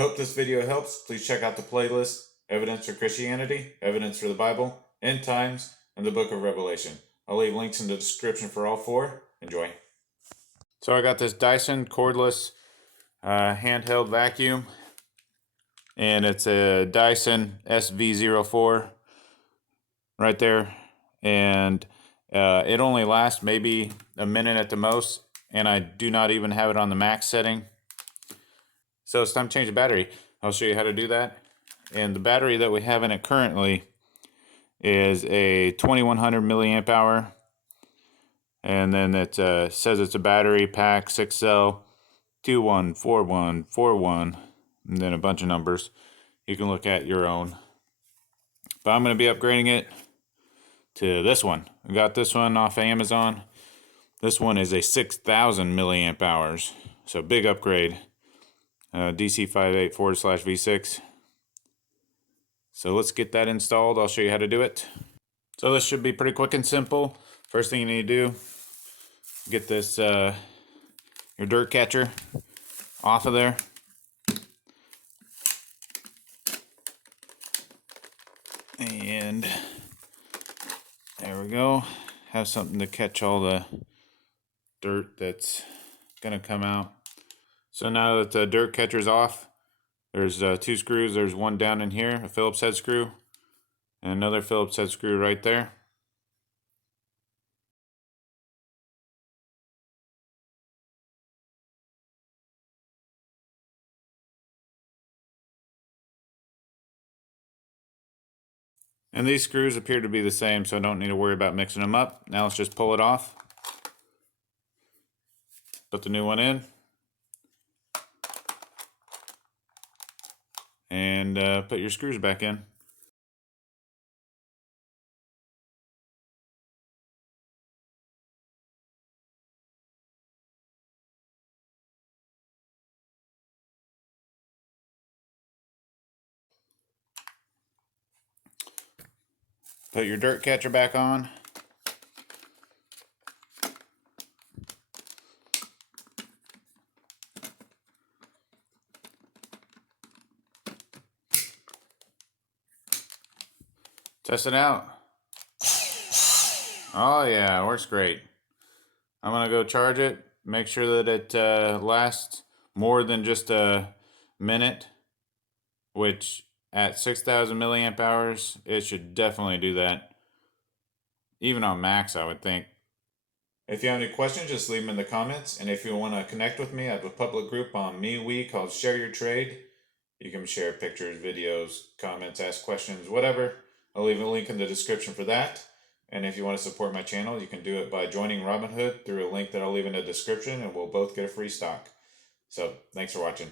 hope this video helps. Please check out the playlist, Evidence for Christianity, Evidence for the Bible, End Times, and the Book of Revelation. I'll leave links in the description for all four. Enjoy. So I got this Dyson Cordless Handheld Vacuum, and it's a Dyson SV04 right there, and it only lasts maybe a minute at the most, and I do not even have it on the max setting. So it's time to change the battery. I'll show you how to do that. And the battery that we have in it currently is a 2100 milliamp hour, and then it says it's a battery pack 6 cell 214141, and then a bunch of numbers you can look at your own. But I'm going to be upgrading it to this one. I got this one off Amazon. This one is a 6000 milliamp hours, so big upgrade. DC58/V6. So let's get that installed. I'll show you how to do it. So this should be pretty quick and simple. First thing you need to do, get this your dirt catcher off of there. And there we go. Have something to catch all the dirt that's gonna come out. So now that the dirt catcher's off, there's 2 screws. There's one down in here, a Phillips head screw, and another Phillips head screw right there. And these screws appear to be the same, so I don't need to worry about mixing them up. Now let's just pull it off. Put the new one in. And put your screws back in. Put your dirt catcher back on. Test it out. Oh yeah, works great. I'm gonna go charge it. Make sure that it lasts more than just a minute, which at 6000 milliamp hours, it should definitely do that. Even on max, I would think. If you have any questions, just leave them in the comments. And if you want to connect with me, I have a public group on MeWe called Share Your Trade. You can share pictures, videos, comments, ask questions, whatever. I'll leave a link in the description for that. And if you want to support my channel, you can do it by joining Robinhood through a link that I'll leave in the description, and we'll both get a free stock. So, thanks for watching.